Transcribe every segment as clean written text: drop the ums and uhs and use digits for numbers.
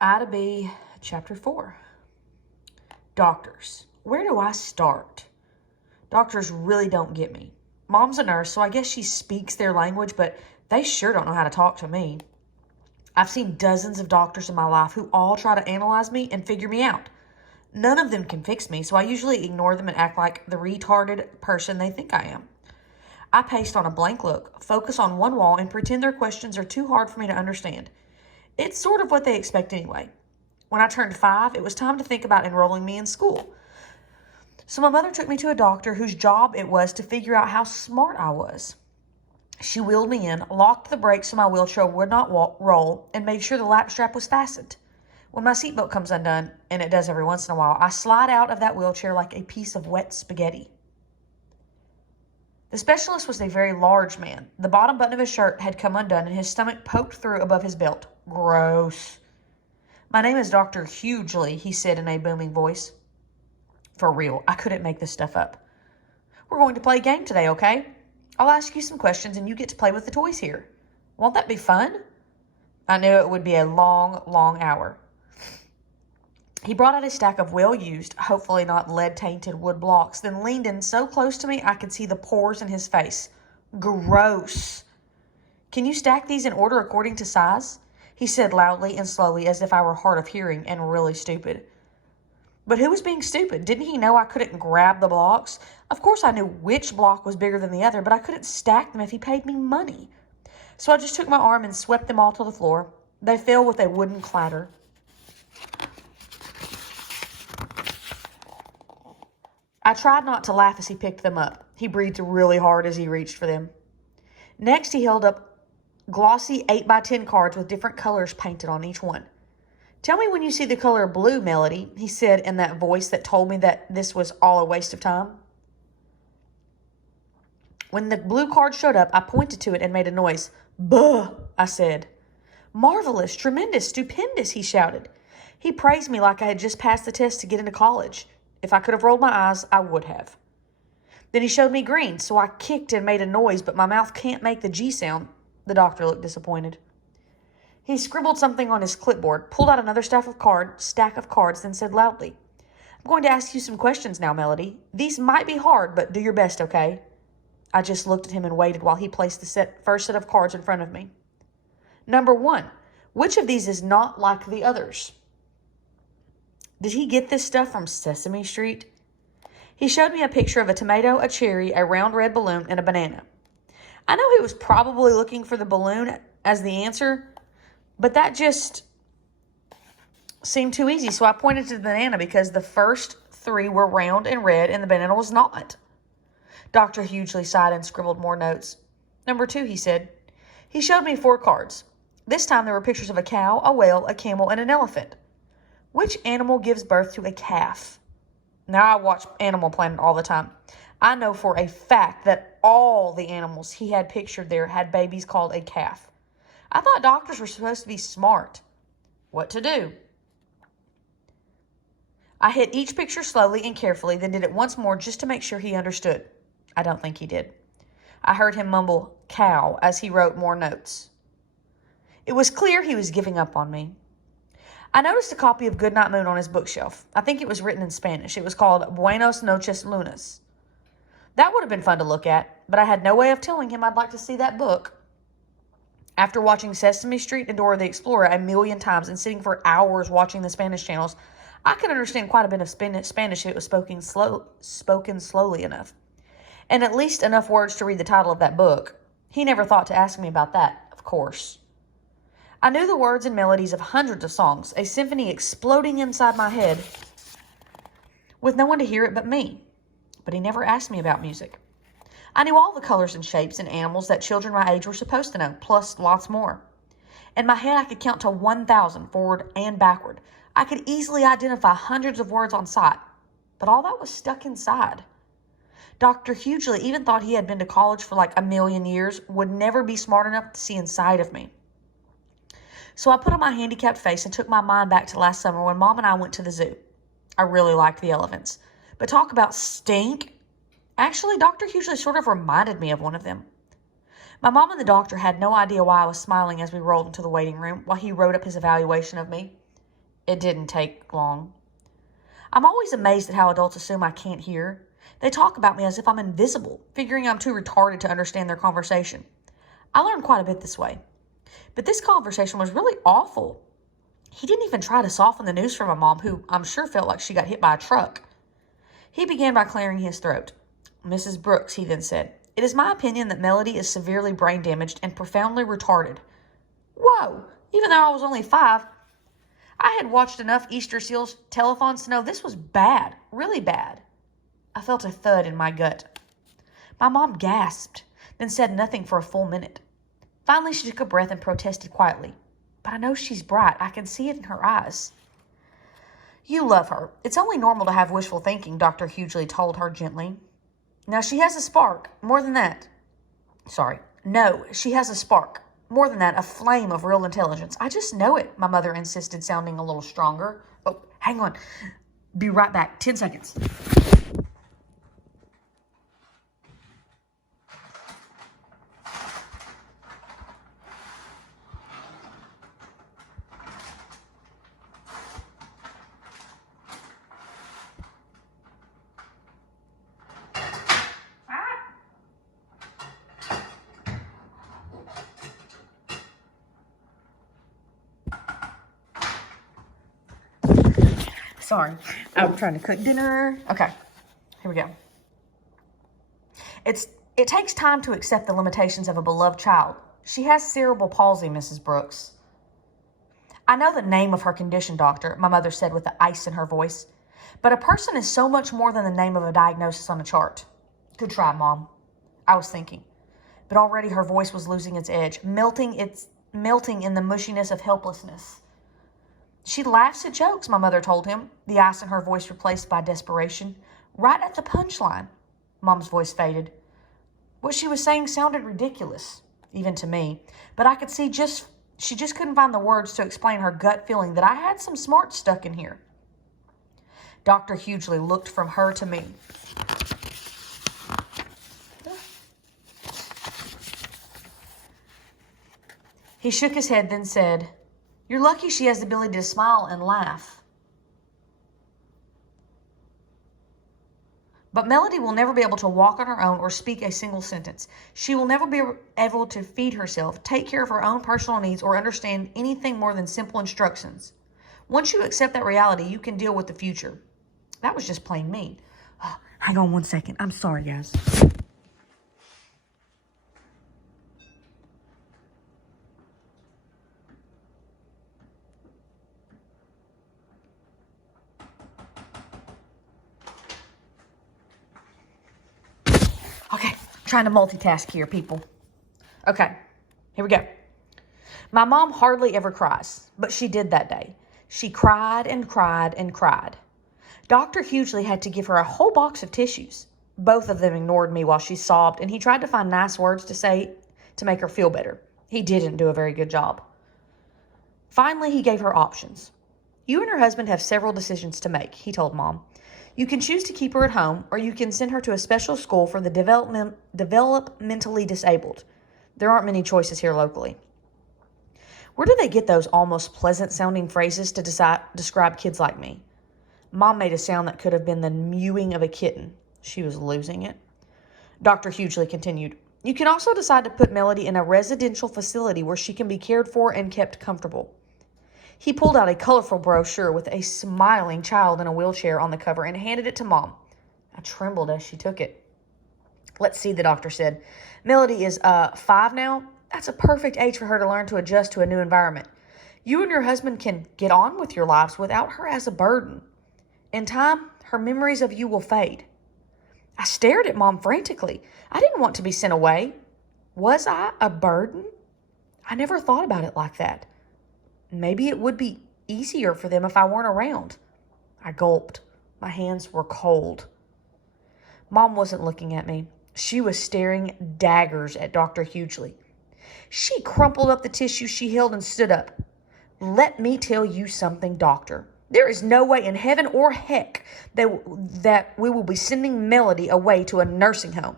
Ida B, Chapter 4. Doctors. Where do I start? Doctors really don't get me. Mom's a nurse, so I guess she speaks their language, but they sure don't know how to talk to me. I've seen dozens of doctors in my life who all try to analyze me and figure me out. None of them can fix me, so I usually ignore them and act like the retarded person they think I am. I paste on a blank look, focus on one wall, and pretend their questions are too hard for me to understand. It's sort of what they expect anyway. When I turned 5, it was time to think about enrolling me in school. So my mother took me to a doctor whose job it was to figure out how smart I was. She wheeled me in, locked the brakes so my wheelchair would not roll, and made sure the lap strap was fastened. When my seatbelt comes undone, and it does every once in a while, I slide out of that wheelchair like a piece of wet spaghetti. The specialist was a very large man. The bottom button of his shirt had come undone and his stomach poked through above his belt. Gross. My name is Dr. Hughley, he said in a booming voice. For real, I couldn't make this stuff up. We're going to play a game today, okay? I'll ask you some questions and you get to play with the toys here. Won't that be fun? I knew it would be a long, long hour. He brought out a stack of well-used, hopefully not lead-tainted wood blocks, then leaned in so close to me I could see the pores in his face. Gross. Can you stack these in order according to size? He said loudly and slowly as if I were hard of hearing and really stupid. But who was being stupid? Didn't he know I couldn't grab the blocks? Of course I knew which block was bigger than the other, but I couldn't stack them if he paid me money. So I just took my arm and swept them all to the floor. They fell with a wooden clatter. I tried not to laugh as he picked them up. He breathed really hard as he reached for them. Next, he held up glossy 8x10 cards with different colors painted on each one. Tell me when you see the color blue, Melody, he said in that voice that told me that this was all a waste of time. When the blue card showed up, I pointed to it and made a noise. Buh, I said. Marvelous, tremendous, stupendous, he shouted. He praised me like I had just passed the test to get into college. If I could have rolled my eyes, I would have. Then he showed me green, so I kicked and made a noise, but my mouth can't make the G sound. The doctor looked disappointed. He scribbled something on his clipboard, pulled out another stack of cards, then said loudly, I'm going to ask you some questions now, Melody. These might be hard, but do your best, okay? I just looked at him and waited while he placed the first set of cards in front of me. Number 1, which of these is not like the others? Did he get this stuff from Sesame Street? He showed me a picture of a tomato, a cherry, a round red balloon, and a banana. I know he was probably looking for the balloon as the answer, but that just seemed too easy, so I pointed to the banana because the first 3 were round and red, and the banana was not. Dr. Hughley sighed and scribbled more notes. Number 2, he said. He showed me 4 cards. This time there were pictures of a cow, a whale, a camel, and an elephant. Which animal gives birth to a calf? Now, I watch Animal Planet all the time. I know for a fact that all the animals he had pictured there had babies called a calf. I thought doctors were supposed to be smart. What to do? I hit each picture slowly and carefully, then did it once more just to make sure he understood. I don't think he did. I heard him mumble, cow, as he wrote more notes. It was clear he was giving up on me. I noticed a copy of Goodnight Moon on his bookshelf. I think it was written in Spanish. It was called Buenos Noches Lunas. That would have been fun to look at, but I had no way of telling him I'd like to see that book. After watching Sesame Street and Dora the Explorer a million times and sitting for hours watching the Spanish channels, I could understand quite a bit of Spanish if it was spoken slowly enough. And at least enough words to read the title of that book. He never thought to ask me about that, of course. I knew the words and melodies of hundreds of songs, a symphony exploding inside my head with no one to hear it but me. But he never asked me about music. I knew all the colors and shapes and animals that children my age were supposed to know, plus lots more. In my head, I could count to 1,000 forward and backward. I could easily identify hundreds of words on sight, but all that was stuck inside. Dr. Hughley even thought he had been to college for like a million years, would never be smart enough to see inside of me. So I put on my handicapped face and took my mind back to last summer when Mom and I went to the zoo. I really liked the elephants. But talk about stink. Actually, Dr. Hughley sort of reminded me of one of them. My mom and the doctor had no idea why I was smiling as we rolled into the waiting room while he wrote up his evaluation of me. It didn't take long. I'm always amazed at how adults assume I can't hear. They talk about me as if I'm invisible, figuring I'm too retarded to understand their conversation. I learned quite a bit this way. But this conversation was really awful. He didn't even try to soften the news for my mom, who I'm sure felt like she got hit by a truck. He began by clearing his throat. Mrs. Brooks, he then said, it is my opinion that Melody is severely brain damaged and profoundly retarded. Whoa! Even though I was only 5, I had watched enough Easter Seals telethons to know this was bad, really bad. I felt a thud in my gut. My mom gasped, then said nothing for a full minute. Finally, she took a breath and protested quietly. But I know she's bright. I can see it in her eyes. You love her. It's only normal to have wishful thinking, Dr. Hughley told her gently. Now, she has a spark. More than that. No, she has a spark. More than that, a flame of real intelligence. I just know it, my mother insisted, sounding a little stronger. Oh, hang on. Be right back. 10 seconds. Sorry, I'm trying to cook dinner. Okay, here we go. It takes time to accept the limitations of a beloved child. She has cerebral palsy, Mrs. Brooks. I know the name of her condition, doctor, my mother said with the ice in her voice. But a person is so much more than the name of a diagnosis on a chart. Good try, Mom, I was thinking. But already her voice was losing its edge, melting in the mushiness of helplessness. She laughs at jokes, my mother told him, the ice in her voice replaced by desperation. Right at the punchline. Mom's voice faded. What she was saying sounded ridiculous, even to me, but I could see she just couldn't find the words to explain her gut feeling that I had some smarts stuck in here. Dr. Hughley looked from her to me. He shook his head, then said, You're lucky she has the ability to smile and laugh. But Melody will never be able to walk on her own or speak a single sentence. She will never be able to feed herself, take care of her own personal needs, or understand anything more than simple instructions. Once you accept that reality, you can deal with the future. That was just plain mean. Oh, hang on 1 second. I'm sorry, guys. Okay, trying to multitask here, people. Okay, here we go. My mom hardly ever cries, but she did that day. She cried and cried and cried. Dr. Hughley had to give her a whole box of tissues. Both of them ignored me while she sobbed, and he tried to find nice words to say to make her feel better. He didn't do a very good job. Finally, he gave her options. You and her husband have several decisions to make, he told Mom. You can choose to keep her at home, or you can send her to a special school for the developmentally disabled. There aren't many choices here locally. Where do they get those almost pleasant-sounding phrases to describe kids like me? Mom made a sound that could have been the mewing of a kitten. She was losing it. Dr. Hughley continued, You can also decide to put Melody in a residential facility where she can be cared for and kept comfortable. He pulled out a colorful brochure with a smiling child in a wheelchair on the cover and handed it to Mom. I trembled as she took it. Let's see, the doctor said. Melody is 5 now. That's a perfect age for her to learn to adjust to a new environment. You and your husband can get on with your lives without her as a burden. In time, her memories of you will fade. I stared at Mom frantically. I didn't want to be sent away. Was I a burden? I never thought about it like that. Maybe it would be easier for them if I weren't around. I gulped. My hands were cold. Mom wasn't looking at me. She was staring daggers at Dr. Hughley. She crumpled up the tissue she held and stood up. Let me tell you something, doctor. There is no way in heaven or heck that we will be sending Melody away to a nursing home.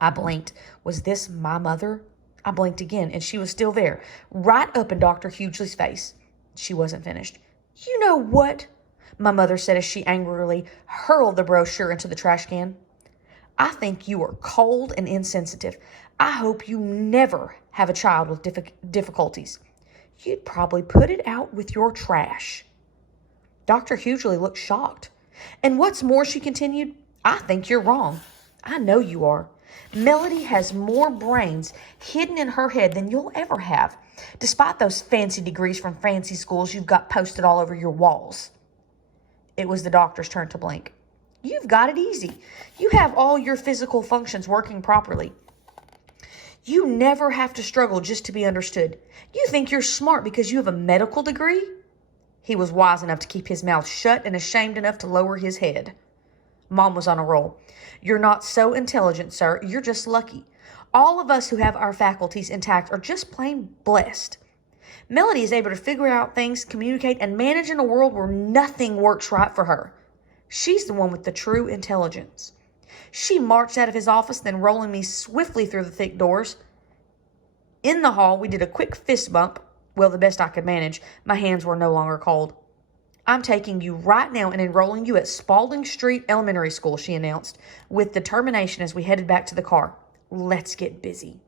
I blinked. Was this my mother? I blinked again, and she was still there, right up in Dr. Hughley's face. She wasn't finished. You know what? My mother said as she angrily hurled the brochure into the trash can. I think you are cold and insensitive. I hope you never have a child with difficulties. You'd probably put it out with your trash. Dr. Hughley looked shocked. And what's more, she continued, I think you're wrong. I know you are. Melody has more brains hidden in her head than you'll ever have, despite those fancy degrees from fancy schools you've got posted all over your walls. It was the doctor's turn to blink. You've got it easy. You have all your physical functions working properly. You never have to struggle just to be understood. You think you're smart because you have a medical degree? He was wise enough to keep his mouth shut and ashamed enough to lower his head. Mom was on a roll. You're not so intelligent, sir. You're just lucky. All of us who have our faculties intact are just plain blessed. Melody is able to figure out things, communicate, and manage in a world where nothing works right for her. She's the one with the true intelligence. She marched out of his office, then rolling me swiftly through the thick doors. In the hall, we did a quick fist bump. Well, the best I could manage. My hands were no longer cold. I'm taking you right now and enrolling you at Spalding Street Elementary School, she announced, with determination as we headed back to the car. Let's get busy.